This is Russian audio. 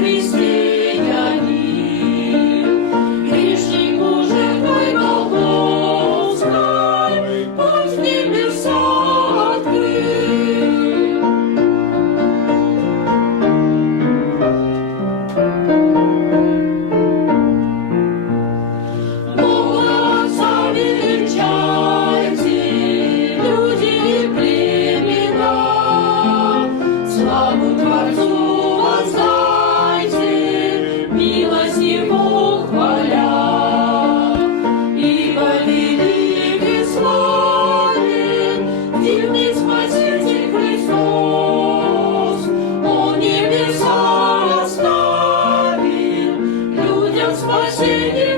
христианин, грешнику жертвой Голгофской, путь в небеса открыл. Бога Отца величайте, люди и племена, славу Творцу воздайте, милость Его хваля. Ибо велик и славен дивный Спаситель Христос, Он небеса расставил, людям спасение